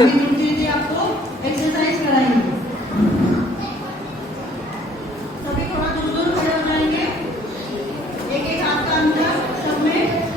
अभी गुरुजी जी आपको एक्सरसाइज कराएंगे। सभी थोड़ा दूर दूर खड़े हो जाएंगे, एक एक हाथ का अंतर सब में।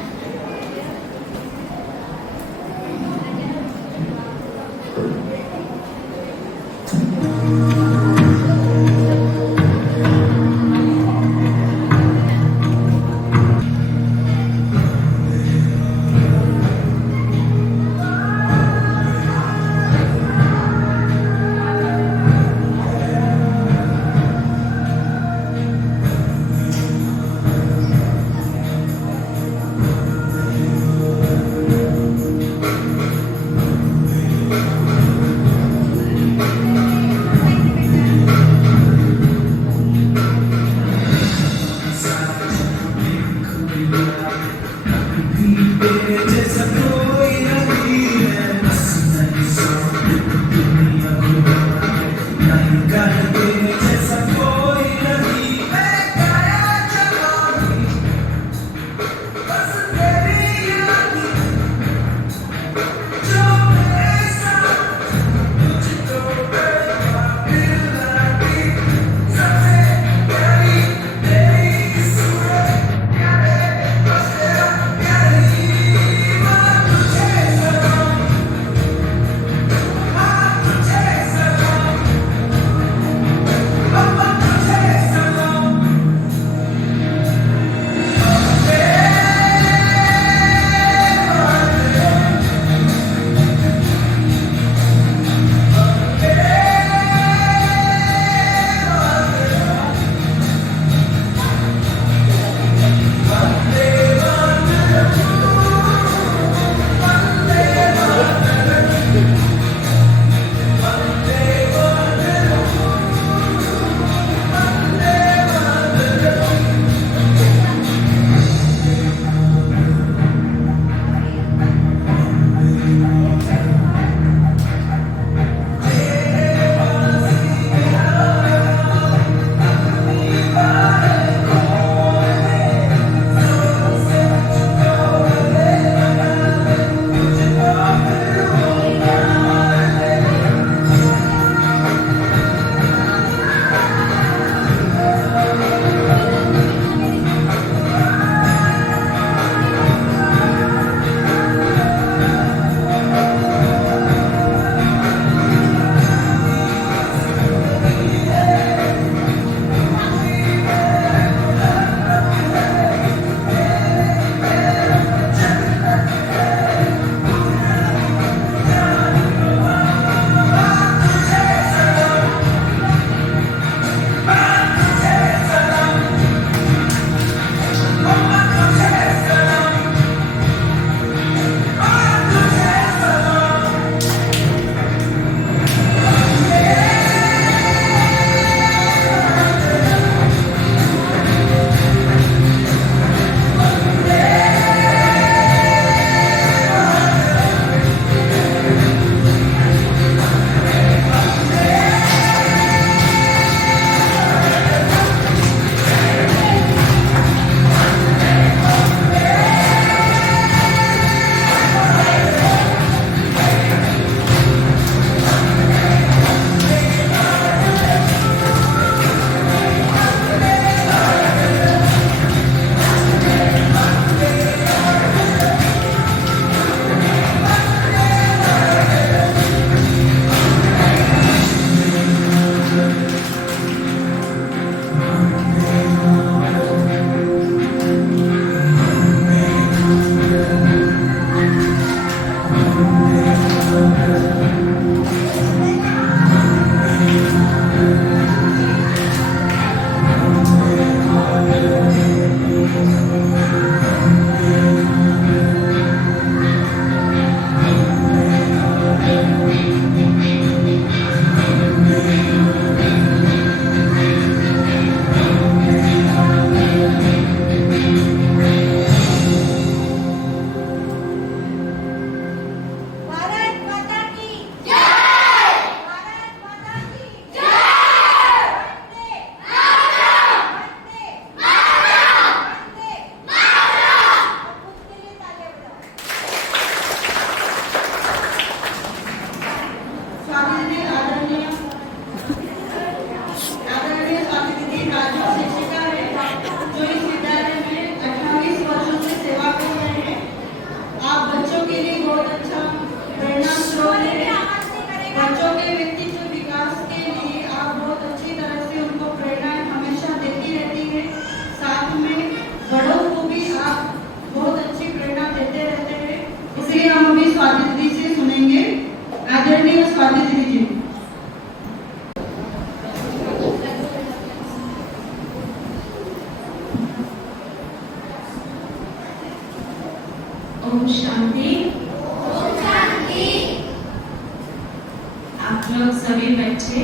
आप लोग सभी बच्चे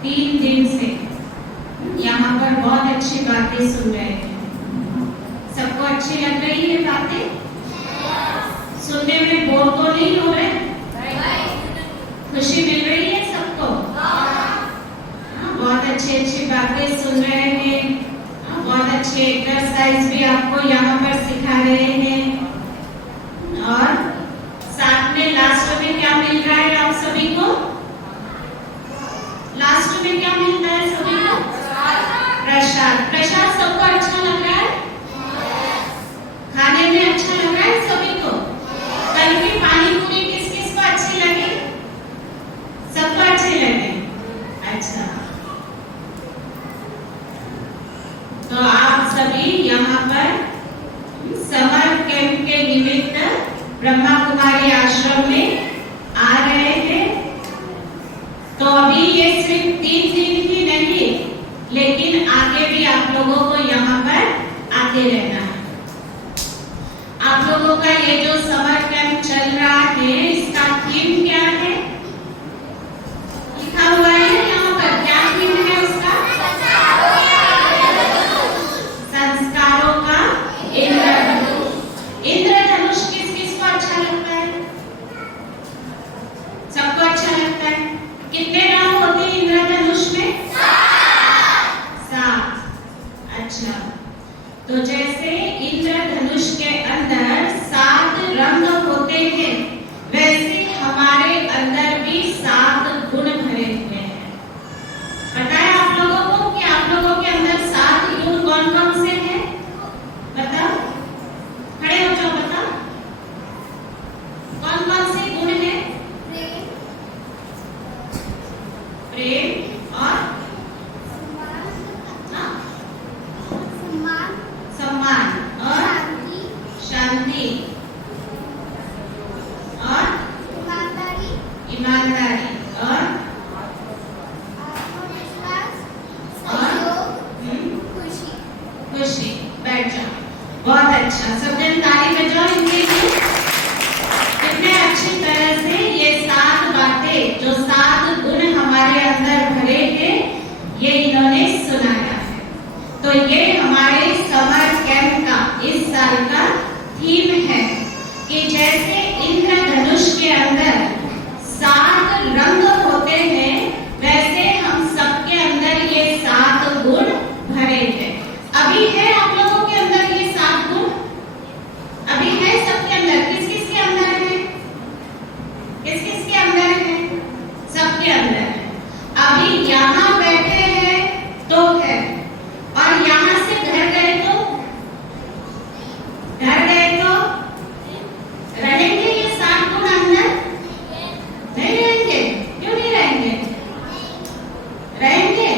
3 दिन से यहाँ पर बहुत अच्छी बातें सुन रहे हैं। सबको अच्छी लग रही है बातें? सुनने में बोर तो नहीं हो रहे? खुशी मिल रही है सबको? बहुत अच्छी अच्छी बातें सुन रहे हैं। बहुत अच्छे एक्सरसाइज भी आपको यहाँ पर सिखा रहे हैं। और साथ में लास्ट में क्या मिल रहा है आप सभी को? लास्ट में क्या मिल रहा है सभी को? प्रसाद। प्रसाद सबको अच्छा लग रहा है? खाने में अच्छा लग रहा है सभी को? कल की पानी पूरी किस किस को अच्छी लगी? सबको अच्छी लगी? अच्छा, तो आप सभी यहाँ पर समर कैंप के निमित्त ब्रह्मा कुमारी आश्रम में आ रहे हैं। तो अभी ये सिर्फ 3 दिन ही नहीं, लेकिन आगे भी आप लोगों को यहाँ पर आते रहना है। आप लोगों का ये जो समर कैंप चल रहा है, इसका थीम क्या है? लिखा हुआ है यहाँ पर, क्या थीम है उसका? संस्कारों का इंद्रधनुष। इंद्रधनुष किस किस को अच्छा लगता है? सबको अच्छा लगता है। कितने रंग होते हैं इंद्रधनुष में? 7। अच्छा, तो जैसे इंद्रधनुष के अंदर 7 रंग होते हैं, वैसे हमारे अंदर भी 7 गुण भरे हुए हैं। पता है आप लोगों को कि आप लोगों के अंदर 7 गुण कौन कौन से हैं? बताओ, खड़े हो जाओ, बताओ कौन कौन से गुण हैं? प्रेम और सम्मान और शांति और ईमानदारी और खुशी। बैठ जाओ। बहुत अच्छा, सब जन ताली बजाओ इनके लिए। कितने अच्छी तरह से ये 7 बातें, जो 7 गुण हमारे अंदर भरे हैं, ये इन्होंने सुनाया है। तो ये हमारे समर कैंप का इस साल का थीम है कि जैसे इंद्रधनुष के अंदर 7 रंग होते हैं, वैसे हम सबके अंदर ये 7 गुण भरे हैं। अभी है आप लोगों के अंदर ये 7 गुण? अभी है सबके अंदर? किस किस के अंदर है? किस किस के अंदर है? सबके अंदर है। अभी यहाँ बैठे हैं तो है, और यहाँ से घर गए तो रहेंगे ये 7 गुण अंदर? नहीं रहेंगे। क्यों नहीं रहेंगे? रहेंगे।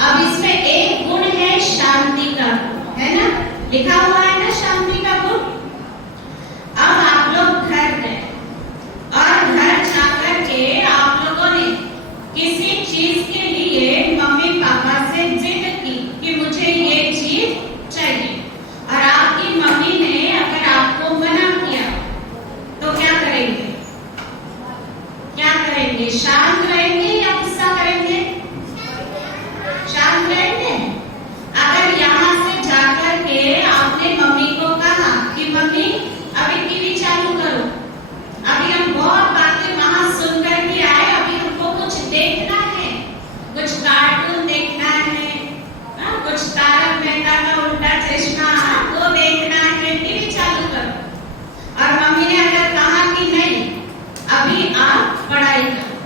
अब इसमें एक गुण है शांति का गुण, है ना? लिखा हुआ है ना शांति का गुण। अब आप लोग घर गए और घर जाकर के आप लोगों ने किसी चीज के लिए मम्मी पापा से जिद की कि मुझे ये चीज चाहिए, और आपकी मम्मी ने अगर आपको मना किया तो क्या करेंगे? क्या करेंगे? शांत रहेंगे या गुस्सा करेंगे? शांत रहेंगे। अगर यहाँ से जाकर के आपने मम्मी को कहा कि मम्मी अभी टीवी चालू करो, अभी हम बहुत बातें वहां सुनकर के आए, अभी हमको कुछ देखना है, कुछ कार्टून देखना है, कुछ तारक मेहता का उल्टा चश्मा वो देखना है, टीवी चालू करो। और मम्मी ने अगर कहा कि नहीं, अभी आप पढ़ाई करो,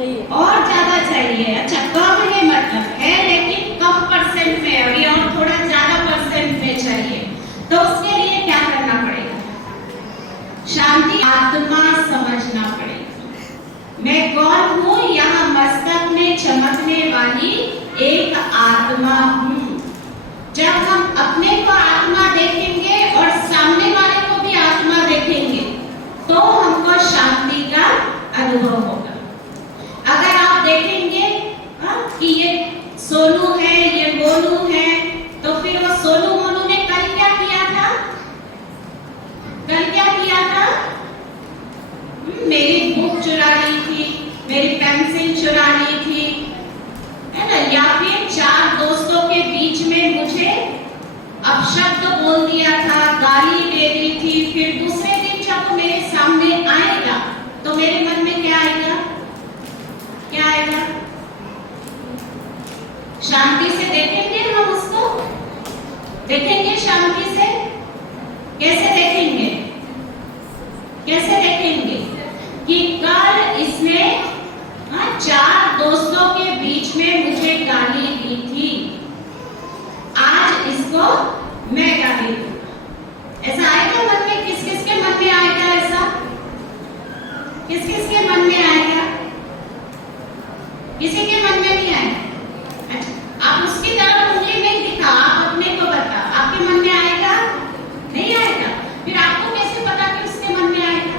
चाहिए। और ज्यादा चाहिए। अच्छा, कम है मतलब है, लेकिन कम परसेंट में अभी और थोड़ा ज्यादा परसेंट में चाहिए। तो उसके लिए क्या करना पड़ेगा? शांति आत्मा समझना पड़ेगा। मैं कौन हूँ? यहाँ मस्तक में चमकने वाली एक आत्मा हूँ। जब हम अपने को आत्मा देखेंगे और सामने वाले को भी आत्मा देखेंगे तो हमको शांति का अनुभव होगा। अगर आप देखेंगे कि ये सोनू है, ये मोनू है, तो फिर वो सोनू मोनू ने कल क्या किया था? कल क्या किया था? मेरी बुक चुरा ली थी, मेरी पेंसिल चुरा ली थी, है ना? या फिर चार दोस्तों के बीच में मुझे अपशब्द बोल दिया था, गाली दे दी थी। फिर दूसरे दिन जब मेरे सामने आएगा तो मेरे मन में क्या आएगा? क्या आएगा? शांति से देखेंगे हम उसको? देखेंगे शांति से? कैसे देखेंगे? कैसे देखेंगे कि कल इसने चार दोस्तों के बीच में मुझे गाली दी थी, आज इसको मैं गाली दूंगा। ऐसा आएगा मन में? किस किस के मन में आएगा ऐसा? किस किस के मन में आएगा? किसी के मन में नहीं आएगा। अच्छा, आप उसकी तरफ उंगली नहीं दिखा, आप अपने को बता, आपके मन में आएगा? नहीं आएगा। फिर आपको कैसे पता कि उसके मन में आएगा?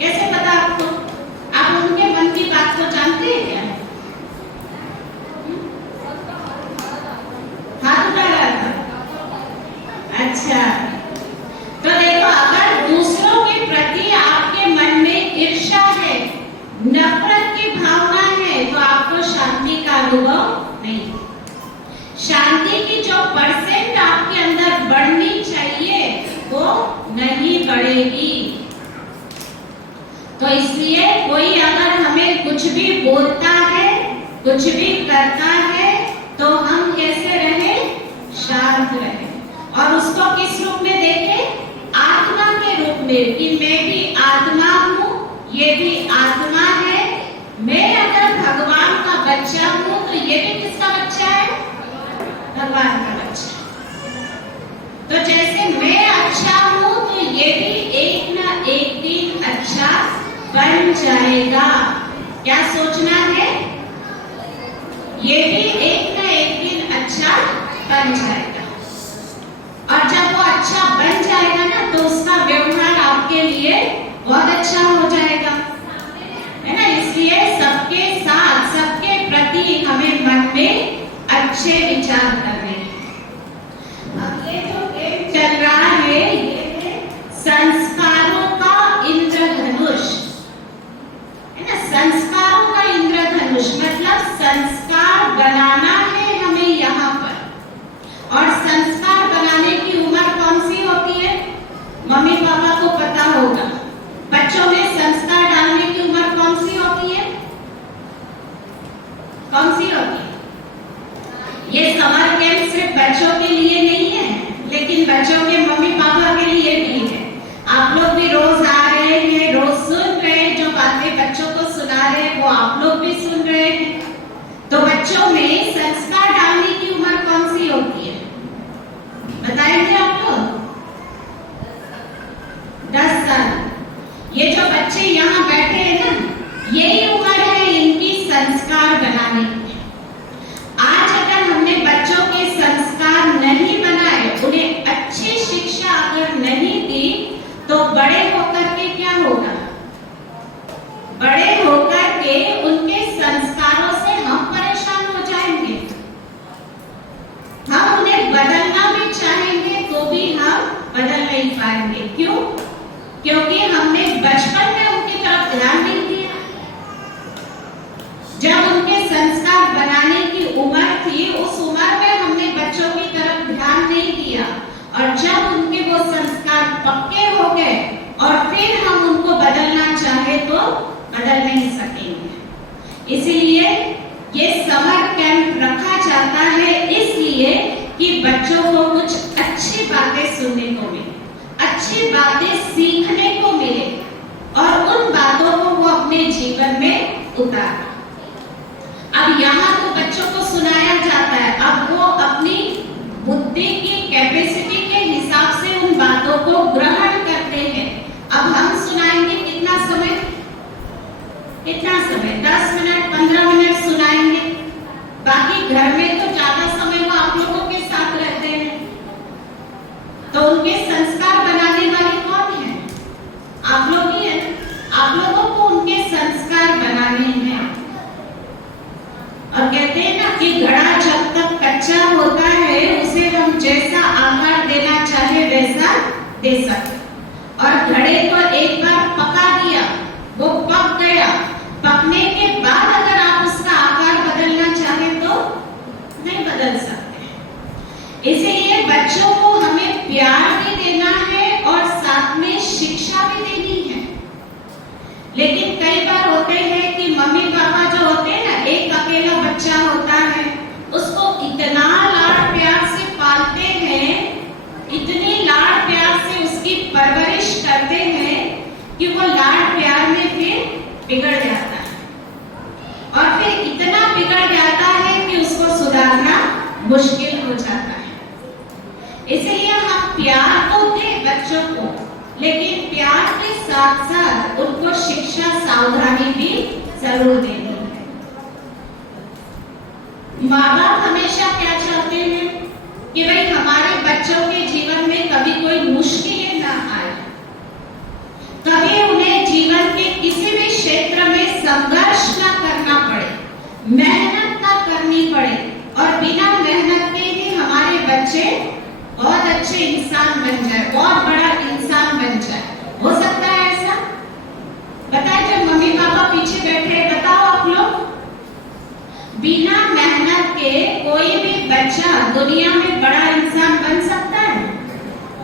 कैसे पता आपको? आप उनके मन की बात को जानते हैं क्या? हाथ उठा रहा था। अच्छा, तो देखो, अगर दूसरों के प्रति आपके मन में ईर्ष्या है, नफरत की भावना है, तो आपको शांति का अनुभव नहीं। शांति की जो परसेंट आपके अंदर बढ़नी चाहिए वो नहीं बढ़ेगी। तो इसलिए कोई अगर हमें कुछ भी बोलता है, कुछ भी करता है, तो हम कैसे रहे? शांत रहे। और उसको किस रूप में देखें? आत्मा के रूप में, कि मैं भी आत्मा हूँ, ये भी आत्मा है। मैं अगर भगवान का बच्चा हूँ तो ये भी किसका बच्चा है? भगवान का बच्चा। तो जैसे मैं अच्छा हूँ तो ये भी एक ना एक दिन अच्छा बन जाएगा। क्या सोचना है? ये भी एक ना एक दिन अच्छा बन जाएगा। और जब वो अच्छा बन जाएगा ना, तो उसका व्यवहार आपके लिए बहुत अच्छा हो जाएगा, है ना? इसलिए सबके साथ, सबके प्रति हमें मन में अच्छे विचार करने हैं। अब ये जो गेम चल रहा है, ये है संस्कारों का इंद्रधनुष, है ना? संस्कारों का इंद्रधनुष मतलब संस्कार बनाना है हमें यहाँ पर। और संस्कार बनाने की उम्र कौन सी होती है? मम्मी पापा को पता होगा। बच्चों में संस्कार डालने की उम्र कौन सी होती है? कौन सी होती है? ये समर कैंप सिर्फ बच्चों के लिए नहीं है, लेकिन बच्चों के मम्मी पापा के लिए भी है। आप लोग भी रोज आ रहे हैं, रोज सुन रहे हैं, जो बातें बच्चों को सुना रहे हैं वो आप लोग भी सुन रहे हैं। तो बच्चों में संस्कार डालने की उम्र कौन सी होती है? बताएंगे आप लोग? 10 साल। ये जो बच्चे यहाँ बैठे हैं ना, यही उम्र है इनकी संस्कार बनाने की। आज अगर हमने बच्चों के संस्कार नहीं बनाए, उन्हें अच्छी शिक्षा अगर नहीं दी, तो बड़े होकर के क्या होगा? बड़े होकर के उनके संस्कारों से हम परेशान हो जाएंगे। हम उन्हें बदलना भी चाहेंगे तो भी हम बदल नहीं पाएंगे। क्यों? क्योंकि हमने बचपन में उनकी तरफ ध्यान नहीं दिया। जब उनके संस्कार बनाने की उम्र थी, उस उम्र में हमने बच्चों की तरफ ध्यान नहीं दिया। और जब उनके वो संस्कार पक्के हो गए और फिर हम उनको बदलना चाहे तो बदल नहीं सकेंगे। इसीलिए ये समर कैंप रखा जाता है, इसलिए कि बच्चों को कुछ अच्छी बातें सुनने को मिले, अच्छी बातें सीखने को मिले और उन बातों को वो अपने जीवन में उतारा। अब यहाँ तो बच्चों को सुनाया जाता है, अब वो अपनी बुद्धि की कैपेसिटी के हिसाब से उन बातों को ग्रहण करते हैं। अब हम सुनाएंगे कितना समय, 10 मिनट 15 मिनट सुनाएंगे, बाकी घर में तो ज्यादा समय वो आप लोगों के साथ रहते हैं। तो उनके संस्कार बनाने वाले कौन है? आप लोग ही हैं। आप लोगों को उनके संस्कार बनाने हैं। और कहते हैं ना कि घड़ा जब तक कच्चा होता है उसे हम जैसा आकार देना चाहे वैसा दे सकते, और घड़े को एक बार पका दिया, वो पक गया, पकने के बाद अगर आप उसका आकार बदलना चाहे तो नहीं बदल सकते। इसीलिए बच्चों को हमें प्यार भी देना है और साथ में शिक्षा भी देनी है। लेकिन कई बार होते हैं कि मम्मी पापा जो होते हैं ना, एक अकेला बच्चा होता है, उसको इतना लाड प्यार से पालते हैं, इतनी लाड प्यार से उसकी परवरिश करते हैं कि वो लाड प्यार में फिर बिगड़ जाता है, और फिर इतना बिगड़ जाता है कि उसको सुधारना मुश्किल हो जाता है। इसलिए हम प्यार तो दें बच्चों को, लेकिन प्यार के साथ साथ उनको शिक्षा सावधानी भी जरूर देनी है। माँ बाप हमेशा क्या चाहते हैं कि भाई हमारे बच्चों के जीवन में कभी कोई मुश्किलें ना आए, कभी उन्हें जीवन के किसी भी क्षेत्र में संघर्ष ना करना पड़े, मेहनत ना करनी पड़े, और बिना मेहनत के ही हमारे बच्चे बहुत अच्छे इंसान बन जाए, बहुत बड़ा इंसान बन जाए। हो सकता है ऐसा? बताए, जब मम्मी पापा पीछे बैठे, बताओ आप लोग, बिना मेहनत के कोई भी बच्चा दुनिया में बड़ा इंसान बन सकता है?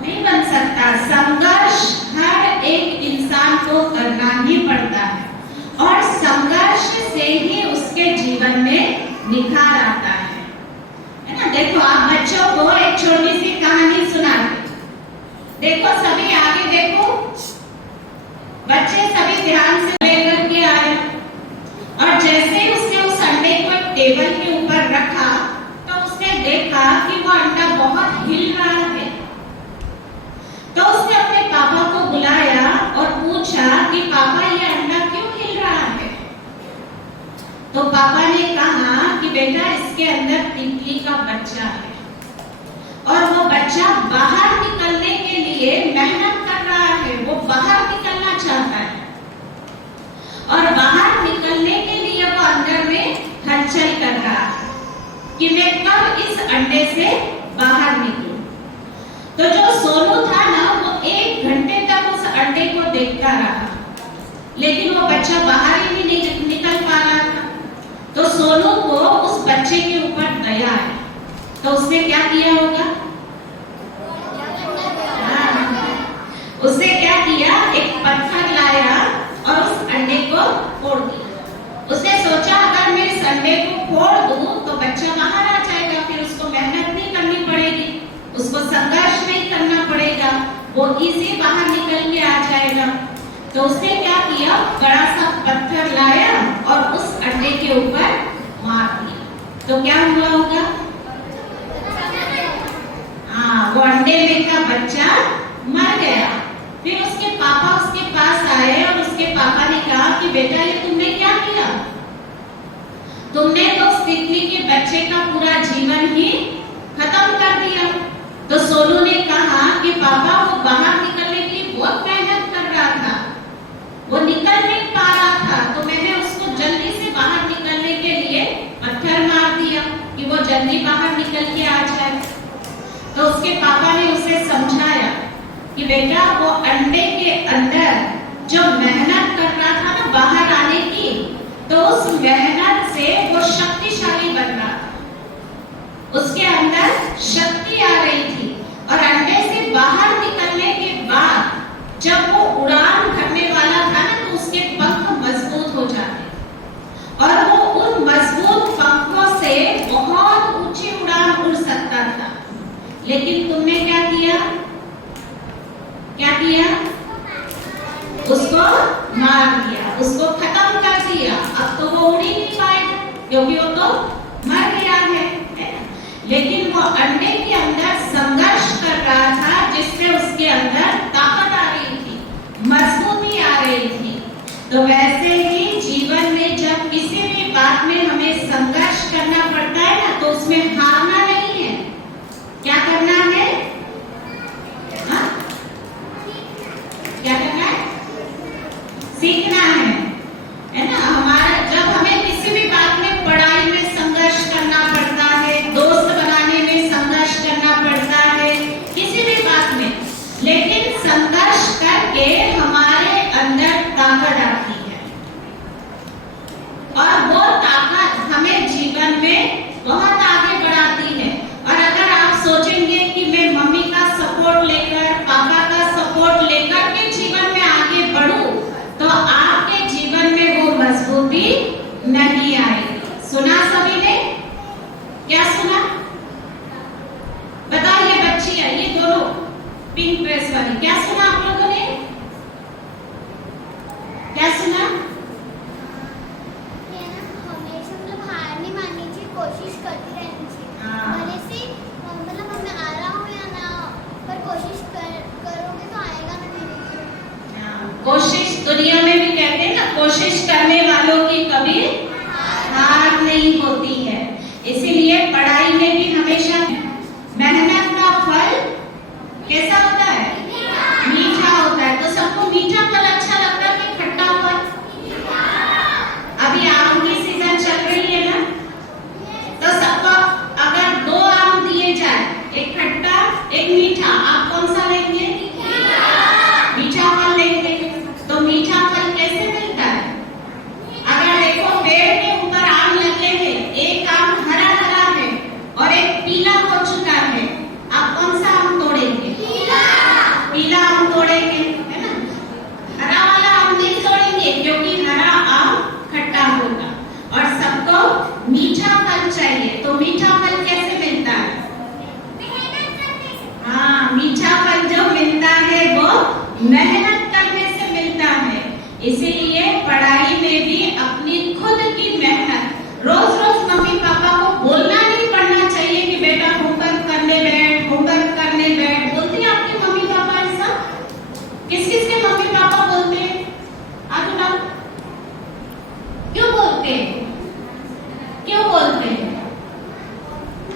नहीं बन सकता। संघर्ष हर एक इंसान को करना ही पड़ता है, और संघर्ष से ही उसके जीवन में निखार आता है ना। देखो, आप बच्चों को एक छोटी सी कहानी सुनाते, देखो सभी आगे देखो, बच्चे सभी ध्यान से लेकर के आए, और जैसे ही उसने उस अंडे को टेबल के ऊपर रखा तो उसने देखा कि वो अंडा बहुत हिल रहा है। तो उसने अपने पापा को बुलाया और पूछा कि पापा, ये अंडा क्यों हिल रहा है? तो पापा ने कहा कि बेटा, इसके अंदर तितली का बच्चा है, और वो बच्चा बाहर निकलने के लिए मेहनत कर रहा है, वो बाहर निकलना चाहता है, और बाहर निकलने के लिए वो अंदर में हलचल कर रहा है कि मैं कब इस अंडे से बाहर निकलूं। तो जो सोनू था ना, वो 1 घंटे तक उस अंडे को देखता रहा, लेकिन वो बच्चा बाहर ही नहीं निकल पा रहा था। तो सोनू को उस बच्चे के ऊपर दया है, तो उसने क्या किया होगा? उसने क्या किया? एक पत्थर लाया और उस अंडे को फोड़ दिया। उसने सोचा अगर मैं इस अंडे को फोड़ दूं तो बच्चा बाहर आ जाएगा, फिर उसको मेहनत नहीं करनी पड़ेगी, उसको संघर्ष नहीं करना पड़ेगा, वो इजी बाहर निकल के आ जाएगा। तो उसने क्या किया? बड़ा सा पत्थर लाया और उस अंडे के ऊपर मार दिया। तो क्या हुआ होगा? हाँ, वो अंडे में का बच्चा मर गया। फिर उसके पापा उसके पास आए और उसके पापा ने कहा कि बेटा, ये तुमने क्या किया? तुमने तो उस तितली के बच्चे का पूरा जीवन ही खत्म कर दिया। तो सोनू ने कहा कि पापा, वो बाहर निकलने के लिए बहुत मेहनत कर रहा था, वो निकल नहीं पा रहा था, तो मैंने उसको जल्दी से बाहर निकलने के लिए पत्थर मार दिया कि वो जल्दी बाहर निकल के आ जाए। तो उसके पापा ने उसे समझाया कि बेटा, वो अंडे के अंदर जो मेहनत कर रहा था ना बाहर आने की, तो उस मेहनत से वो शक्तिशाली बन रहा था, उसके अंदर शक्ति आ रही थी, और अंडे से बाहर निकलने के बाद जब वो उड़ान भरने वाला था ना, तो उसके पंख मजबूत हो जाते, और वो उन मजबूत पंखों से बहुत ऊंची उड़ान उड़ सकता था। लेकिन तुमने क्या किया? क्या किया? उसको मार दिया, उसको खत्म कर दिया। अब तो वैसे ही जीवन में जब किसी भी बात में हमें संघर्ष करना पड़ता है ना, तो उसमें हारना नहीं है। क्या करना है? हाँ? क्या करना है? सीखना है ना। हमारा जब हमें किसी भी बात में, पढ़ाई में संघर्ष करना पड़ता है, दोस्त बनाने में संघर्ष करना पड़ता है, किसी भी बात में, लेकिन संघर्ष करके हमारे अंदर ताकत आती है और वो ताकत हमें जीवन में बहुत आगे बढ़ाती है। और अगर आप सोचेंगे कि मैं मम्मी का सपोर्ट लेकर, पापा का सपोर्ट लेकर के जीवन में आगे बढ़ूं, तो आपके जीवन में वो मजबूती नहीं आएगी। सुना सभी ने? क्या सुना? बताओ, ये बच्ची है, ये दोनों पिंक ड्रेस वाली, क्या सुना आप लोगों ने? क्या सुना? हमेशा मतलब हार नहीं माननी चाहिए, कोशिश करती रहनी चाहिए। भले से मतलब हमें आ रहा हो या ना हो, पर कोशिश करोगे तो आएगा ना धीरे-धीरे। कोशिश, दुनिया में भी कहते हैं ना, कोशिश करने वालों की कभी हार नहीं होती है। इसीलिए पढ़ाई में भी हमेशा मेहनत का फल कैसा होता है? मीठा होता है। तो सबको मीठा फल अच्छा लगता है कि खट्टा फल? अभी आम की सीजन चल रही है ना, तो सबको अगर 2 आम दिए जाए, एक खट्टा एक मीठा, आप कौन सा लेंगे? मीठा फल लेंगे। तो मीठा फल कैसे मिलता है? अगर देखो, पेड़ के ऊपर आम लगे हैं, एक आम हरा हरा है और एक पीला हो चुका है, आप कौन सा आम तोड़ेंगे? पीला आम तोड़ेंगे, है ना। हरा वाला आम नहीं तोड़ेंगे क्योंकि हरा आम खट्टा होगा। और सबको मीठा फल चाहिए। तो मीठा फल कैसे मिलता है? हाँ, मीठा फल जो मिलता है वो मेहनत करने से मिलता है। इसीलिए पढ़ाई में भी अपनी खुद की मेहनत, रोज रोज मम्मी पापा को बोलना नहीं पड़ना चाहिए कि बेटा होमवर्क करने बैठ, होमवर्क करने बैठ। बोलती है आपके मम्मी पापा ऐसा? किस किस के मम्मी पापा बोलते हैं? आप बताओ, क्यों बोलते हैं? क्यों बोलते हैं?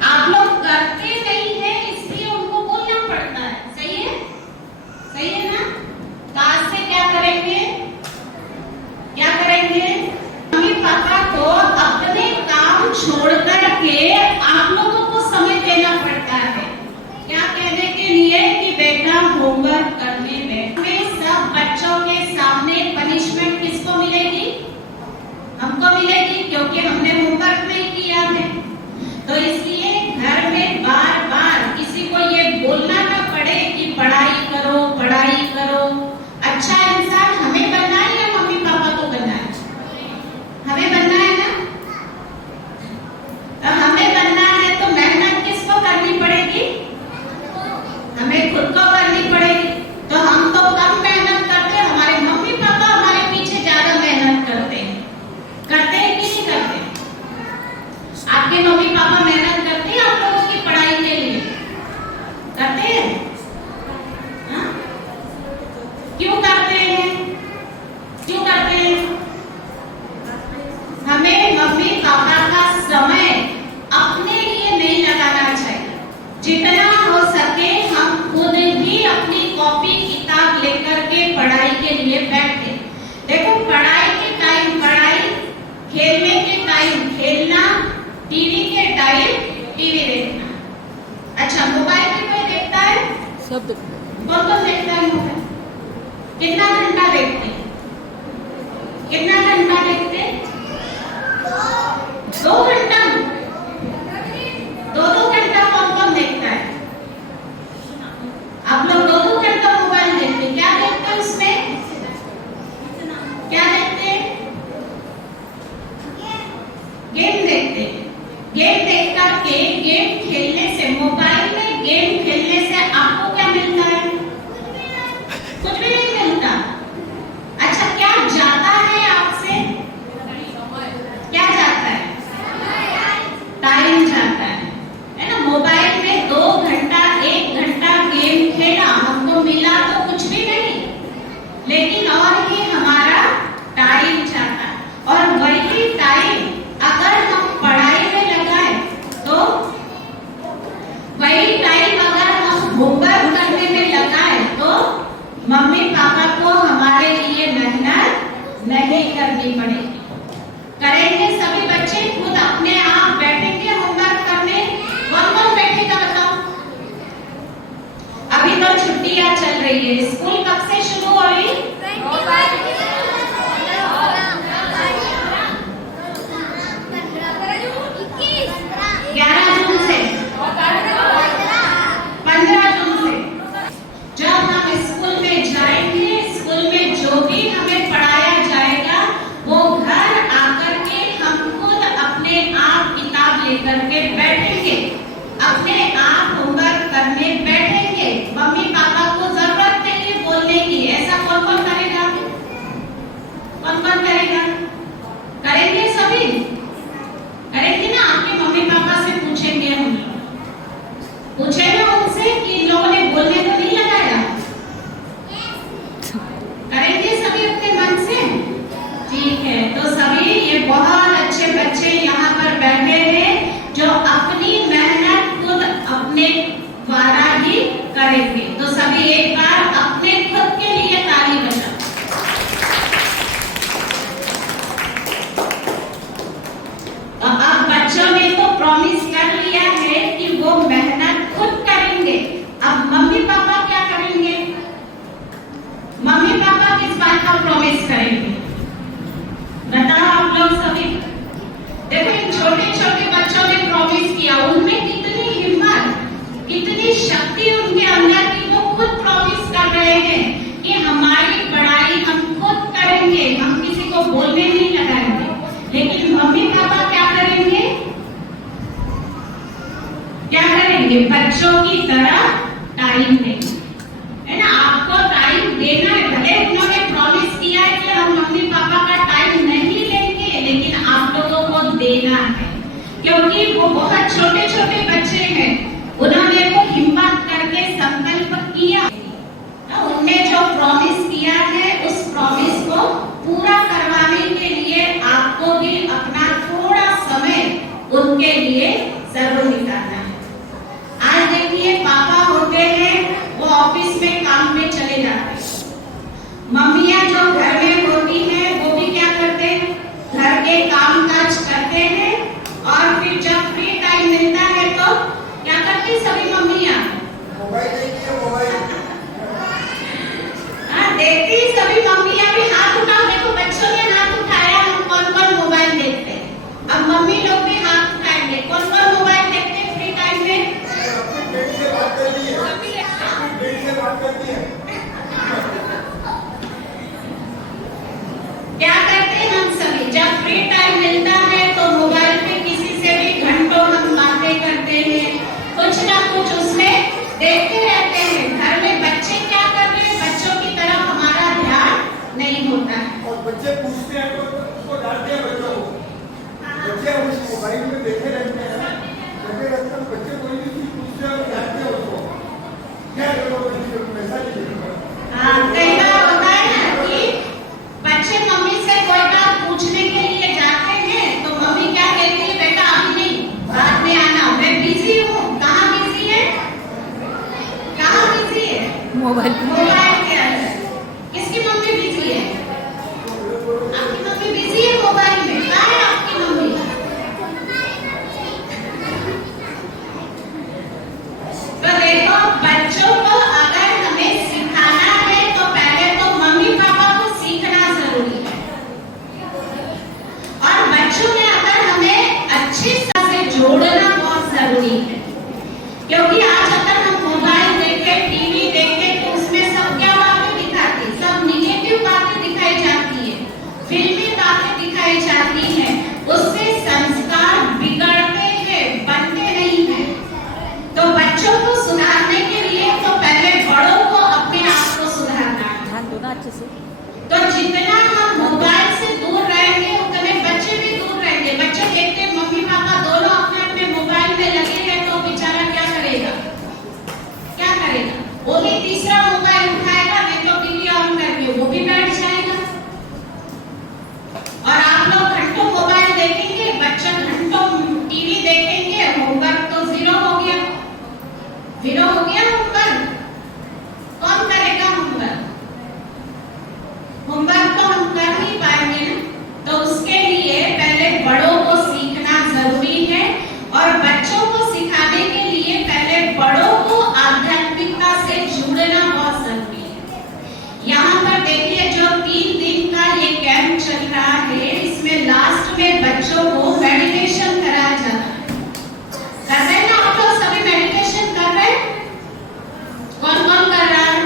आप लोग करते नहीं है, इसलिए उनको बोलना पड़ता है। सही है? सही है ना? तो आज से क्या करेंगे? क्या करेंगे? मम्मी पापा को अपने काम छोड़ करके आप लोगों को समय देना पड़ता है। क्या कहने के लिए? कि बेटा होमवर्क करने बैठे। सब बच्चों के सामने पनिशमेंट किसको मिलेगी? हमको मिलेगी, क्योंकि हमने होमवर्क नहीं किया है। तो इसलिए घर में बार बार किसी को ये बोलना ना पड़े कि पढ़ाई करो, पढ़ाई करो। अच्छा इंसान हमें बनना है या मम्मी पापा को बनना है? हमें बनना है ना। अब हमें बनना है तो मेहनत किसको करनी पड़ेगी? हमें खुद को करनी पड़ेगी। तो हम तो कम मेहनत करते हैं, हमारे मम्मी पापा हमारे पीछे ज्यादा मेहनत करते हैं। करते हैं कि नहीं करते? आपके मम्मी पापा मेहनत करते हैं आप लोगों की पढ़ाई के लिए? करते हैं? हाँ? क्यों करते हैं? क्यों करते हैं? हमें मम्मी पापा का समय अपने लिए नहीं लगाना चाहिए। जितना हो सके हम खुद ही अपनी कॉपी किताब लेकर के पढ़ाई के लिए बैठे। देखो, पढ़ाई के टाइम पढ़ाई, खेलने के टाइम खेलना, टीवी के टाइम टीवी देखना। अच्छा, मोबाइल भी कोई देखता है? सब देखते हैं। कौन देखता है मोबाइल? कितना घंटा देखते हैं? कितना घंटा देखते हैं? 2 घंटा। 2 घंटा कौन देखता है? आप लोग 2 घंटा मोबाइल देखते हैं। क्या देखते हैं उसमें? क्या देखते हैं? गेम देखते हैं। गेम देख करके, गेम खेलने से, मोबाइल में गेम खेलने से आपको क्या मिलता है? कुछ भी नहीं मिलता। अच्छा, क्या जाता है आपसे? क्या जाता है? टाइम जाता है ना। मोबाइल में 2 घंटा 1 घंटा गेम खेला, हमको मिला तो कुछ भी नहीं, लेकिन और ही हमारा टाइम करनी पड़ेगी। करेंगे सभी बच्चे खुद अपने आप बैठेंगे होमवर्क करने? कौन बैठेगा बताओ? अभी तो छुट्टियां चल रही है, स्कूल कब से शुरू हो रही? 11 जून से, 15 जून से। जब हम स्कूल में जाएंगे, स्कूल में जो भी हमें पढ़ाया जाएगा वो घर आकर के हम खुद अपने आप किताब लेकर के बैठेंगे, अपने आप होमवर्क करने बैठेंगे। मम्मी पापा को जरूरत नहीं है बोलने की। ऐसा कौन कौन करेगा? कौन कौन करेगा? करेंगे सभी? करेंगे ना? आपके मम्मी पापा से पूछेंगे हम लोग, पूछेंगे उनसे कि इन लोगों ने बोलने तो नहीं लगाया? करेंगे सभी अपने मन से? ठीक है, तो सभी ये बहुत अच्छे बच्चे यहाँ पर बैठे हैं जो अपनी मेहनत खुद अपने द्वारा ही करेंगे। तो सभी एक बार अपने खुद के लिए ताली बजाओ। अब बच्चों ने तो प्रॉमिस कर लिया है कि वो मेहनत खुद करेंगे। अब मम्मी पापा क्या करेंगे? मम्मी पापा किस बात का प्रॉमिस करेंगे? बताओ आप लोग सभी। देखो इन छोटे छोटे बच्चों ने प्रॉमिस किया, उनमें कितनी हिम्मत, कितनी शक्ति उनके अंदर की। वो खुद प्रॉमिस कर रहे हैं कि हमारी पढ़ाई हम खुद करेंगे, हम किसी को बोलने नहीं लगाएंगे। लेकिन मम्मी पापा क्या करेंगे? क्या करेंगे? बच्चों की तरह टाइम देंगे, है ना? आपको टाइम देना है। भले उन्होंने प्रॉमिस किया है कि हम मम्मी पापा का टाइम नहीं लेंगे, लेकिन आप लोगों को देना है, क्योंकि वो बहुत छोटे छोटे बच्चे हैं। उन्होंने वो हिम्मत करके संकल्प किया, उनने जो प्रॉमिस किया है उस प्रॉमिस को पूरा करवाने के लिए आपको भी अपना थोड़ा समय उनके लिए जरूर निकालना है। आज देखिए पापा होते हैं वो ऑफिस में काम में चले जाते हैं, मम्मियां जो घर में होती हैं वो भी क्या करते हैं? घर के काम काज करते हैं, और फिर जब फ्री टाइम मिलता है तो क्या करती सभी मम्मियां? मोबाइल देखती है। मोबाइल देखती सभी मम्मियां भी। हाथ उठाओ, देखो बच्चों ने हाथ उठाया, हम कौन कौन मोबाइल देखते हैं। अब मम्मी लोग भी हाथ उठाएंगे, कौन कौन मोबाइल देखते हैं फ्री टाइम में? अपनी बेटी से बात करती है, अपनी बेटी से बात करती है। क्या करते हैं हम सभी? जब फ्री टाइम मिलता है तो मोबाइल पे किसी से भी घंटों हम बातें करते हैं, कुछ ना कुछ उसमें देखते रहते हैं। घर में बच्चे क्या कर रहे हैं, बच्चों की तरफ हमारा ध्यान नहीं होता है। और बच्चे पूछते हैं तो उसको डांटते हैं बच्चों को। बच्चे उस मोबाइल में देखे रहते हैं, बच्चे कोई भी चीज पूछते हैं डांटते हैं उसको। क्या करो पैसा नहीं देगा। कई बार होता है ना कि बच्चे मम्मी से कोई बात पूछने के लिए जाते हैं तो मम्मी क्या कहती है? बेटा अभी नहीं, बाद में आना, मैं बिजी हूँ। कहाँ बिजी है? कहाँ बिजी है? मोबाइल के अंदर। किसकी मम्मी बिजी है? आपकी मम्मी बिजी है मोबाइल में। कहाँ है आपकी मम्मी? तो देखो बच्चों को अगर हमें सिखाना है तो पहले तो मम्मी पापा को सीखना जरूरी है, और बच्चों में अगर हमें अच्छी तरह से जोड़ना बहुत जरूरी है। क्योंकि आज अगर हम मोबाइल देखें, टीवी देखें तो उसमें सब क्या बातें दिखाती? सब निगेटिव बातें दिखाई जाती है, फिल्मी बातें दिखाई जाती है। उससे संस्कार बिगड़ते हैं, बनते नहीं हैं। तो बच्चों को सुधारने के लिए तो पहले बड़ों को अपने आप को सुधारना है। ध्यान दो ना अच्छे से। तो जितना हम मोबाइल से दूर रहेंगे उतने बच्चे भी दूर रहेंगे। बच्चे देखते हैं मम्मी पापा दोनों अपने अपने मोबाइल में लगे हैं तो बेचारा क्या करेगा? क्या करेगा? वो भी तीसरा मोबाइल उठाएगा, नहीं तो टीवी ऑन करके वो भी बैठ जाएगा। और आप लोग घंटों मोबाइल देखेंगे, बच्चा घंटों टीवी देखेंगे, होमवर्क तो जीरो हो गया। जीरो हो गया होमवर्क। कौन करेगा होमवर्क? होमवर्क तो पर देखिए जो 3 दिन का ये कैंप चल रहा है, इसमें लास्ट में बच्चों को मेडिटेशन कराया जाता है। कर रहे हैं ना आप लोग सभी मेडिटेशन कर रहे हैं? कौन कौन कर रहा है?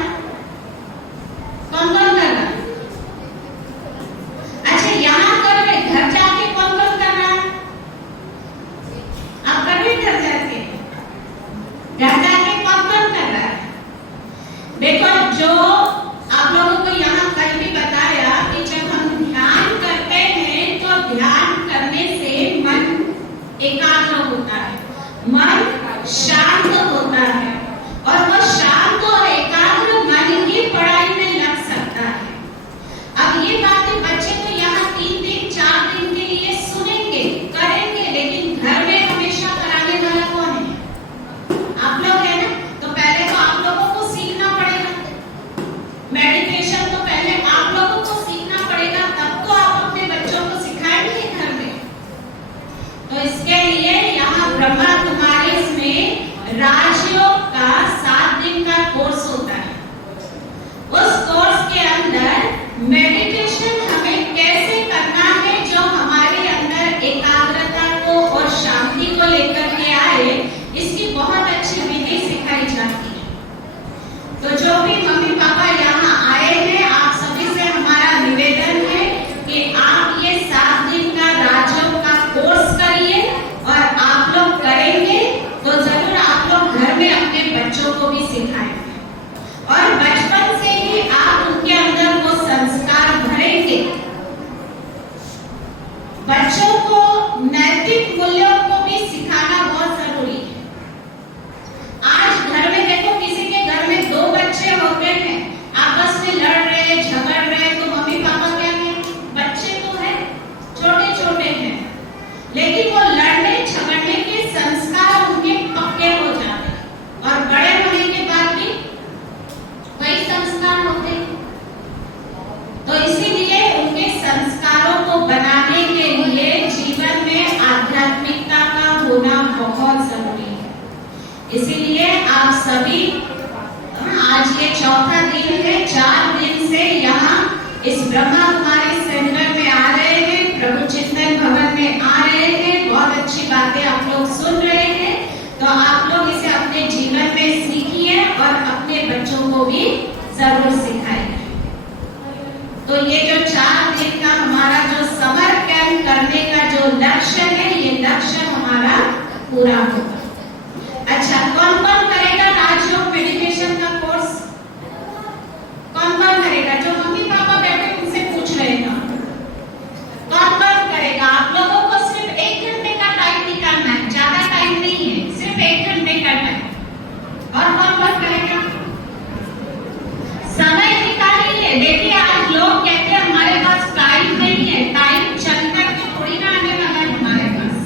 कौन कौन कर रहा है? अच्छा यहाँ कर रहे, घर जाके कौन कौन कर रहा है? आप कर रहे घर जाके? घर जाके कौन कौन कर रहा है? देखो जो आप लोगों को यहाँ कल भी बताया कि जब हम ध्यान करते हैं तो ध्यान करने से मन एकाग्र होता है, मन शांत होता है, और वो शांत और एकाग्र मन ही पढ़ाई में लग सकता है। अब ये बातें बच्चे तो यहाँ 3 दिन 4 दिन के लिए सुनेंगे, करेंगे, लेकिन घर में हमेशा कराने वाला कौन है? आप लोग है ना। तो पहले तो आप लोगों को सीखना पड़ेगा मेडिटेशन, तो पहले आप लोगों को सीखना पड़ेगा, तब तो आप अपने बच्चों को सिखाएंगे घर में। तो इसके लिए यहाँ ब्रह्मा कुमारी में राजयोग का 7 दिन का कोर्स होता है। उस कोर्स के अंदर मेडिटेशन हमें कैसे करना है जो हमारे अंदर एकाग्रता को और शांति को लेकर के आए, इसकी बहुत अच्छी विधि सिखाई जाती है। तो जो भी मम्मी पापा यहाँ आए हैं, आप सभी से हमारा निवेदन है कि आप ये 7 दिन का राजयोग का कोर्स करिए, और आप लोग करेंगे तो जरूर आप लोग घर में अपने बच्चों को भी सिखाएंगे, और बचपन से ही आप उनके अंदर वो संस्कार भरेंगे। बच्चों को नैतिक मूल्यों को भी सिखाना बहुत जरूरी है। आज घर में देखो, किसी के घर में 2 बच्चे होते हैं, आपस में लड़ रहे, झगड़ रहे, तो मम्मी पापा क्या कहते? बच्चे तो है, छोटे छोटे हैं, लेकिन वो लड़ने झगड़ने के संस्कार उनके पक्के हो जाते हैं, और बड़े होने के बाद भी वही संस्कार होते हैं। तो इसीलिए उनके संस्कारों को बनाने के लिए जीवन में आध्यात्मिकता का होना बहुत जरूरी है। इसीलिए आप सभी आज ये 4था दिन है, 4 दिन से यहाँ इस ब्रह्मा कुमारी सेंटर में आ रहे हैं, प्रभु चिंतन भवन में आ रहे हैं, बहुत अच्छी बातें आप लोग सुन रहे हैं। तो आप लोग इसे अपने जीवन में सीखिए और अपने बच्चों को भी जरूर सिखाइए। तो ये जो 4 दिन का हमारा जो समर कैंप करने का जो लक्ष्य है, ये लक्ष्य हमारा पूरा होगा। अच्छा, कौन कौन करेगा राजयोग मेडिटेशन का कोर्स? कौन कौन करेगा? जो मम्मी पापा बैठे उनसे पूछ रहे हैं, कौन कौन करेगा? आप लोगों को सिर्फ 1 घंटे का टाइम निकालना है, ज्यादा टाइम नहीं है, सिर्फ 1 घंटे का टाइम। और कौन कौन करेगा? समय निकालिए। देखिए आज लोग कहते हैं हमारे पास टाइम नहीं है, टाइम चलकर के थोड़ी ना आने वाला है हमारे पास,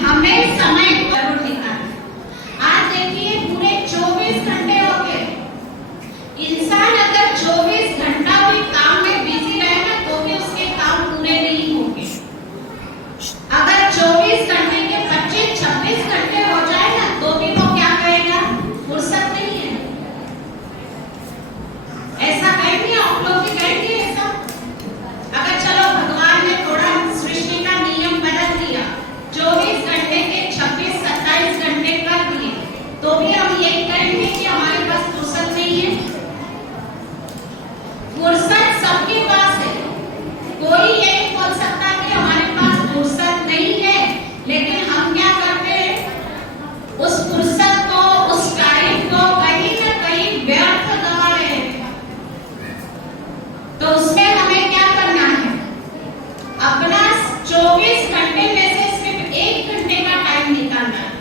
हमें समय जरूर निकालना। आज देखिए पूरे 24 घंटे हो गए, इंसान अगर 24 घंटा भी काम में बिजी रहे ना, तो भी उसके काम पूरे नहीं होंगे। अगर 24 घंटे के 25-26 घंटे हो जाए ना, तो भी वो क्या कहेगा? फुर्सत नहीं है। ऐसा कहेंगे आप लोग भी? कहेंगे ऐसा? अगर चलो भगवान ने थोड़ा सृष्टि का नियम बदल दिया, 24 घंटे के 26-27 घंटे कर दिए, तो भी हम यही करेंगे कि हमारे पास फुर्सत नहीं है? फुर्सत सबके पास है, कोई ये नहीं बोल सकता कि हमारे पास फुर्सत नहीं है, लेकिन हम क्या करते हैं? उस फुर्सत को, उस टाइम को कहीं ना कहीं व्यर्थ गवा रहे हैं। तो उसमें हमें क्या करना है? अपना 24 घंटे में से सिर्फ 1 घंटे का टाइम निकालना है,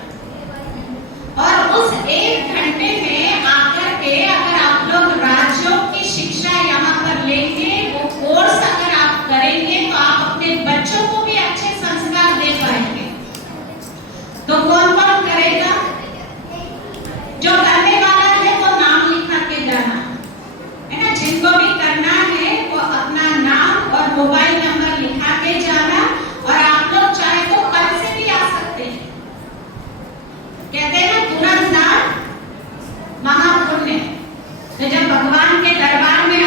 और उस 1 घंटे में आकर के अगर आप लोग राजयोग की शिक्षा यहाँ पर लेंगे, वो कोर्स अगर आप करेंगे, तो आप अपने बच्चों को भी अच्छे संस्कार दे पाएंगे। तो कौन कौन करेगा? जो करने वाला है वो नाम लिखा के जाना है ना। जिनको भी करना है वो अपना नाम और मोबाइल नंबर लिखा के जाना, और आप लोग चाहे तो कल से भी आ सकते हैं। कहते हैं ना तुरंत दान महापुण्य। तो जब भगवान के दरबार में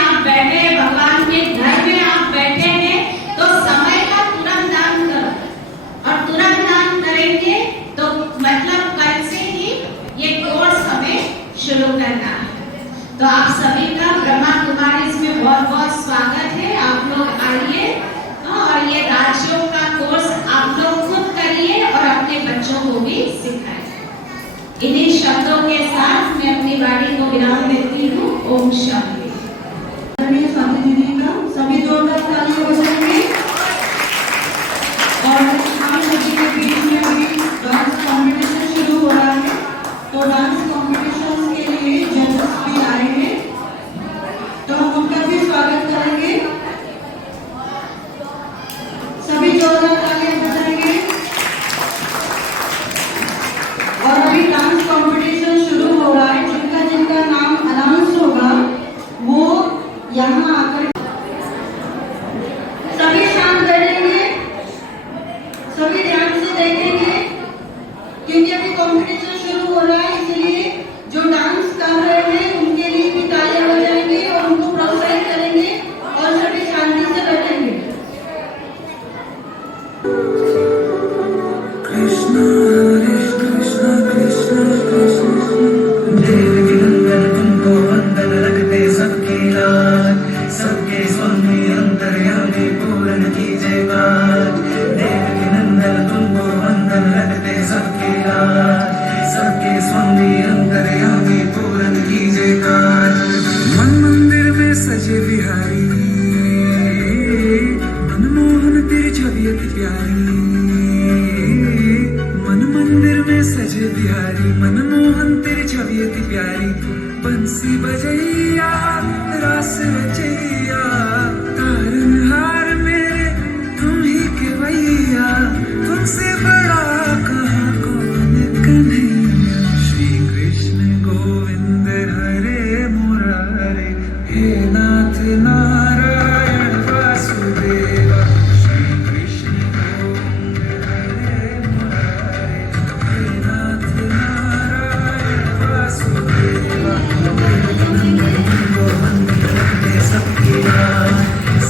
यहाँ आकर सभी शांत बैठेंगे, सभी ध्यान से देखेंगे क्योंकि अभी कंपटीशन शुरू हो रहा है, इसलिए जो डांस कर रहे हैं उनके लिए भी तालियां बजाएंगे और उनको प्रोत्साहित करेंगे और सभी शांति से बैठेंगे। कृष्णा कृष्णा कृष्णा कृष्णा देवी नंदन तुमको वंदन रखते सबकी लाज, सबके स्वामी अंतर्यामी पूर्ण कीजिए काज। देवी नंदन तुमको वंदन रखते सबकी लाज, सबके स्वामी अंतर्यामी पूर्ण कीजिए काज। मन मंदिर में सजे बिहारी, मनमोहन तेरी छवि अति प्यारी। मन मंदिर में सजे बिहारी, मनमोहन तेरी छवि अति प्यारी। बंसी बजैया रास रचैया, तारनहार मेरे तुम ही के भैया। तुमसे बड़ा कहाँ कौन कन्हैया। श्री कृष्ण गोविंद हरे मुरारे, हे नाथ नारायण वासुदेवा। श्री कृष्ण गोविंद हरे मुरारे, हे नाथ नारायण वासुदेवा। तुमको वंदन रखते सबकी लाज,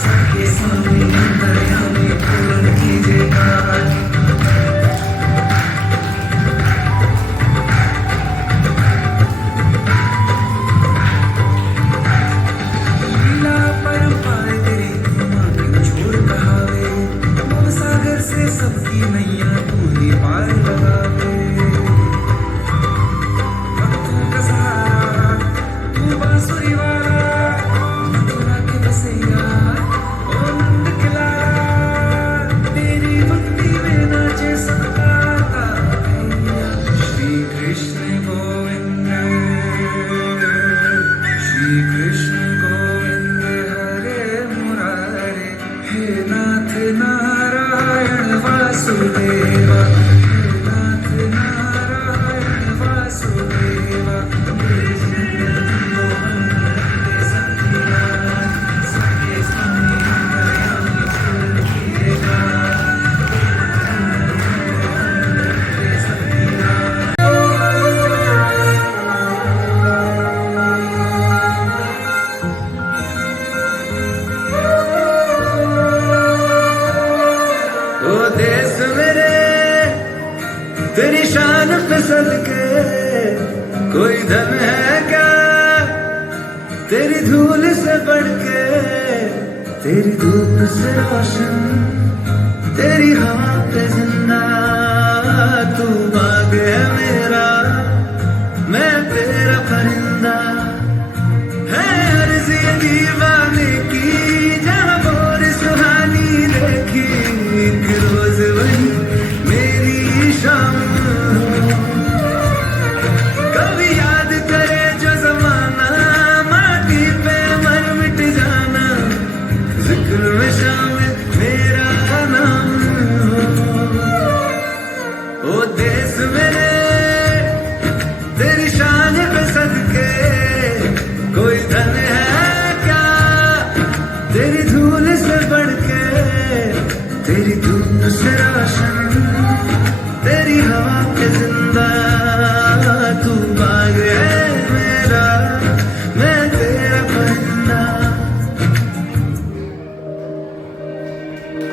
सबके स्वामी अंतर्यामी पूर्ण कीजिए काज। लीला परंपार तेरी माँ क्यों छोड़ कहावे। भव सागर से सबकी नैया तू ही पार लगावे। भक्तों का सहारा तू बांसुरी वाला, मथुरा के बसैया ओ नंद के लाला। तेरी भक्ति में नाचे सबका भैया। श्री कृष्ण गोविंद, श्री कृष्ण गोविंद हरे मुरारे, हे नाथ नारायण वासुदेवा। हे नाथ नारायण वासुदेवा। तुमको वंदन रखते सबकी लाज, सबके स्वामी अंतर्यामी पूर्ण कीजिए काज। रखते सबकी लाज। ओ देश मेरे तेरी शान पे सदके, कोई धन है क्या तेरी धूल से बढ़ के। तेरी धूप से रोशन, तेरी हवा पे जिंदा। तू बाग है मेरा, मैं तेरा परिंदा। है अर्ज़ ये दीवाने की, जहाँ बोर सुहानी देखी। एक रोज वही मेरी शाम, कभी याद करे जो जमाना। माटी पे मर मिट जाना, जिक्र में शामिल मेरा नाम। ओ देश मेरे तेरी शान पे सदके, कोई धन है क्या तेरी धूल से बढ़ के। तेरी धूप से रोशन, तेरी हवा पे जिंदा। तू बाग है मेरा, मैं तेरा परिंदा।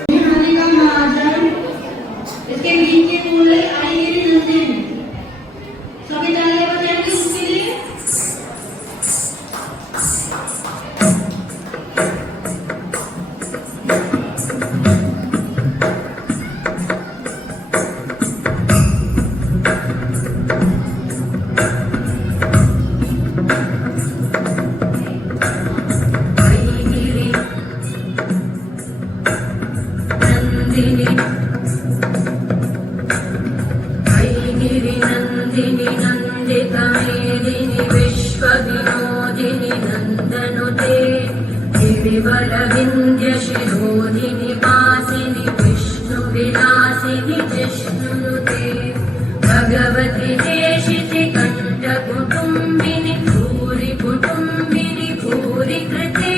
हरि का महाजन, इसके नीचे बोल रहे आएंगे नंदिनी। सभी तालियां बजाएंगे उसके लिए। नंदिनी नंदितमेदिनि विश्वविनोदिनि नन्दनुते गिरिवरविन्द्यशिरोधिनि वासिनि विष्णुविलासिनि जिष्णुनुते भगवति देशिति कण्ठकुटुम्बिनि भूरि कुटुम्बिनि भूरि कृते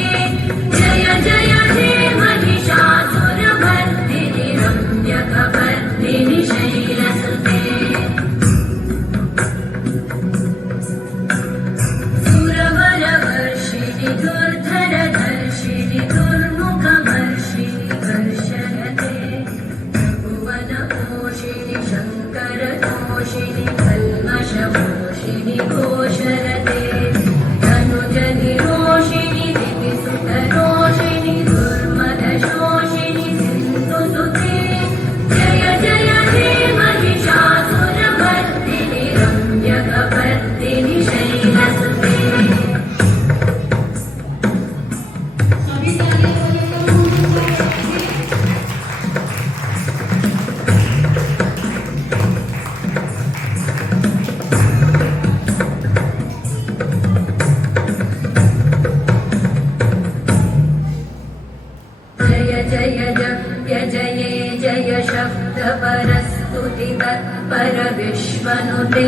स्तुति तत्पर विश्वनुते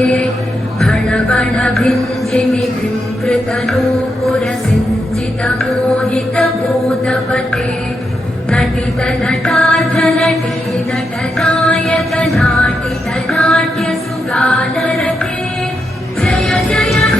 भण बण भिञ्जिमि बिम्पृतनूपुर सिञ्चित मोहित भूतपते नटित नटार्ध नटी नट